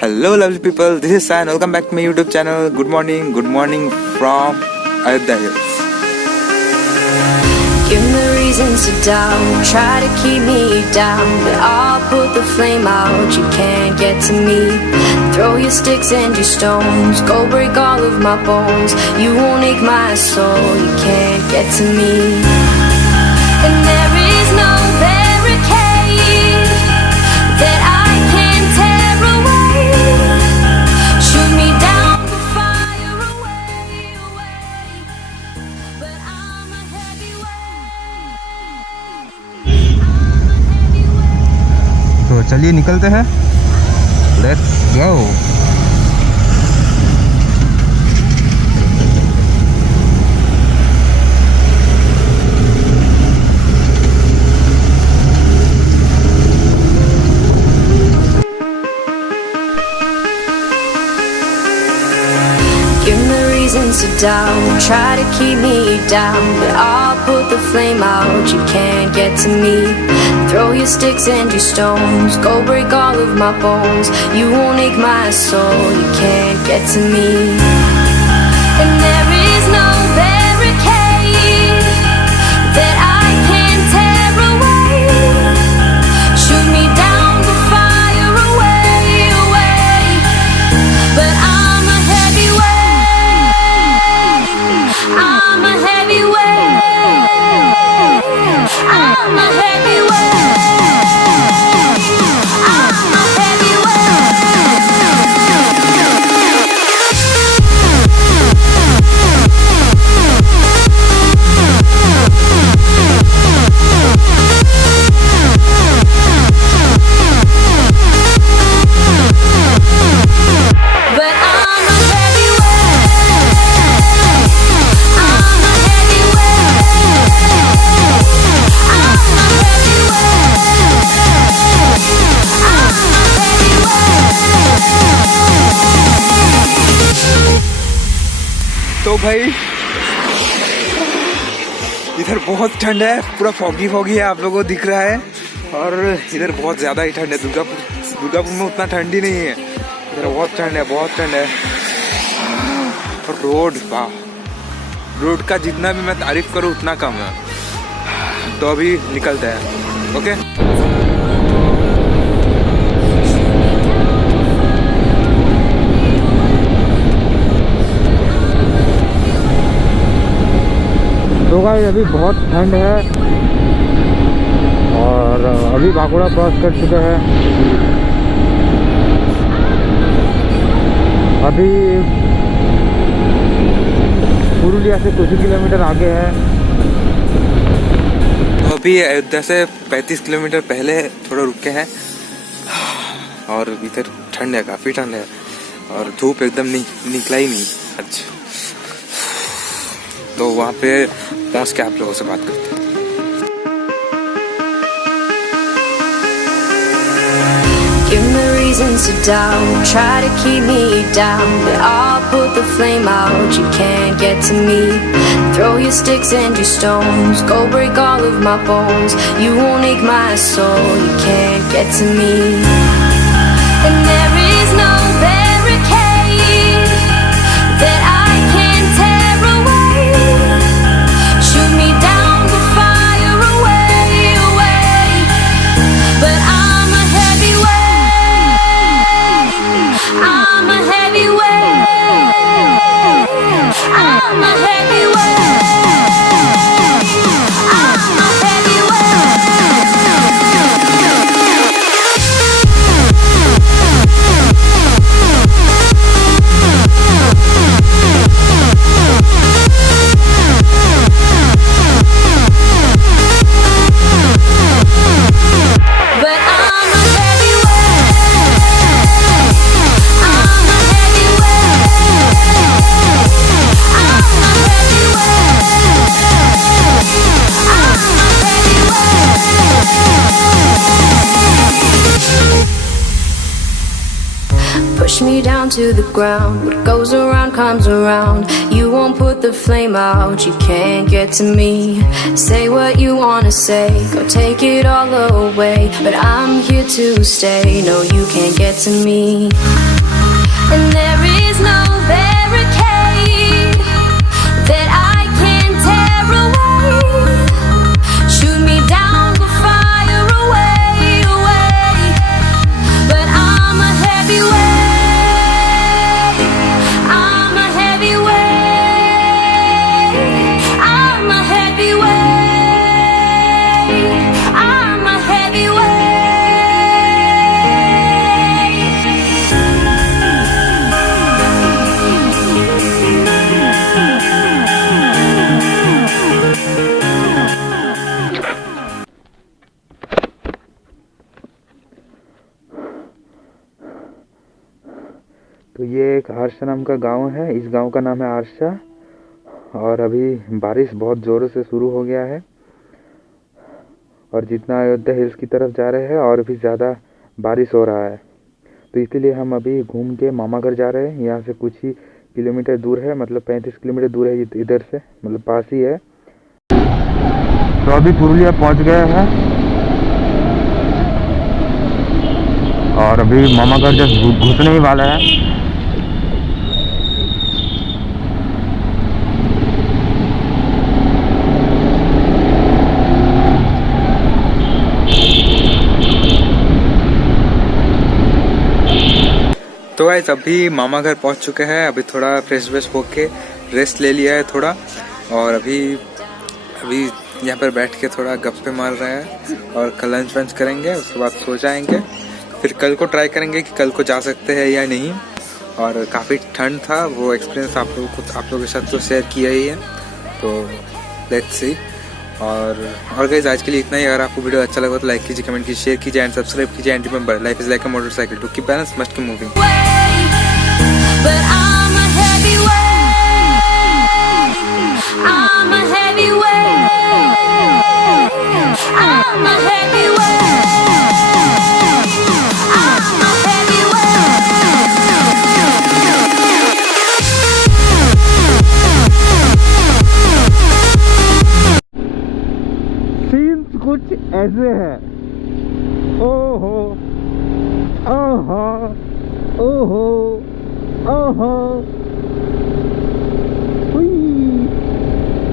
Hello lovely people, this is Sayan. Welcome back to my YouTube channel. Good morning from Ajodhya Hills. Give me reasons to doubt, try to keep me down, but I'll put the flame out, you can't get to me. Throw your sticks and your stones, go break all of my bones, you won't ache my soul, you can't get to me. And there is no barricade that I can tear away. Shoot me down the fire away, but I'm a heavyweight. तो चलिए निकलते हैं, let's go. Give me reasons to doubt, try to keep me down, but I'll put the flame out, you can't get to me. Throw your sticks and your stones, go break all of my bones, you won't ache my soul, you can't get to me. And there is no barricade that I can tear away. Shoot me down the fire away, but I'm a heavyweight. I'm a heavyweight. I'm a heavyweight. I'm a तो भाई इधर बहुत ठंड है, पूरा foggy है, आप लोगों को दिख रहा है। और इधर बहुत ज्यादा ही ठंड है। दुर्गापुर में उतना ठंड ही नहीं है, इधर बहुत ठंड है। और रोड का जितना भी मैं तारीफ करूँ उतना कम है। तो अभी निकलते हैं, ओके। तो गाइस अभी बहुत ठंड है और अभी बागोड़ा क्रॉस कर चुका है। अभी पुरुलिया से कुछ किलोमीटर आगे है। अभी अयोध्या से 35 किलोमीटर पहले थोड़ा रुके हैं और इधर ठंड है, काफ़ी ठंड है और धूप एकदम निकला ही नहीं आज। तो वहाँ पे पहुँच के आप लोगों से बात करते हैं। Give me reasons to doubt, try to keep me down, but I'll put the flame out, you can't get to me. Throw your sticks and your stones, go break all of my bones, you won't ache my soul, you can't get to me. And there is no barricade that I can tear away. Shoot me down the fire away, but I'm a heavyweight. I'm a heavyweight. I'm a heavyweight. I'm a push me down to the ground. What goes around comes around. You won't put the flame out, you can't get to me. Say what you wanna say, go take it all away, but I'm here to stay. No, you can't get to me. तो ये एक आरसा नाम का गांव है, इस गांव का नाम है आरसा। और अभी बारिश बहुत ज़ोरों से शुरू हो गया है और जितना अयोध्या हिल्स की तरफ जा रहे हैं और भी ज़्यादा बारिश हो रहा है। तो इसीलिए हम अभी घूम के मामा घर जा रहे हैं। यहाँ से कुछ ही किलोमीटर दूर है, मतलब 35 किलोमीटर दूर है इधर से, मतलब पास ही है। तो अभी पुरुलिया पहुँच गए हैं और अभी मामा घर जस्ट घुसने ही वाला है। तो गाइस अभी मामा घर पहुंच चुके हैं। अभी थोड़ा फ्रेश व्रेश होके रेस्ट ले लिया है थोड़ा, और अभी यहाँ पर बैठ के थोड़ा गप्पे मार रहे हैं और कल लंच वंच करेंगे, उसके बाद सो जाएंगे। फिर कल को ट्राई करेंगे कि कल को जा सकते हैं या नहीं। और काफ़ी ठंड था, वो एक्सपीरियंस आप लोगों के साथ तो शेयर किया ही है, तो लेट्स सी। और गाइस आज के लिए इतना ही। अगर आपको वीडियो अच्छा लगा तो लाइक कीजिए, कमेंट कीजिए, शेयर कीजिए एंड सब्सक्राइब कीजिए। And remember, life is like a motorcycle, to keep balance must keep moving. But I'm a heavyweight. I'm a heavyweight. I'm a heavyweight. I'm a heavyweight. Scenes कुछ ऐसे हैं। ओहो ओहो ओहो ओहो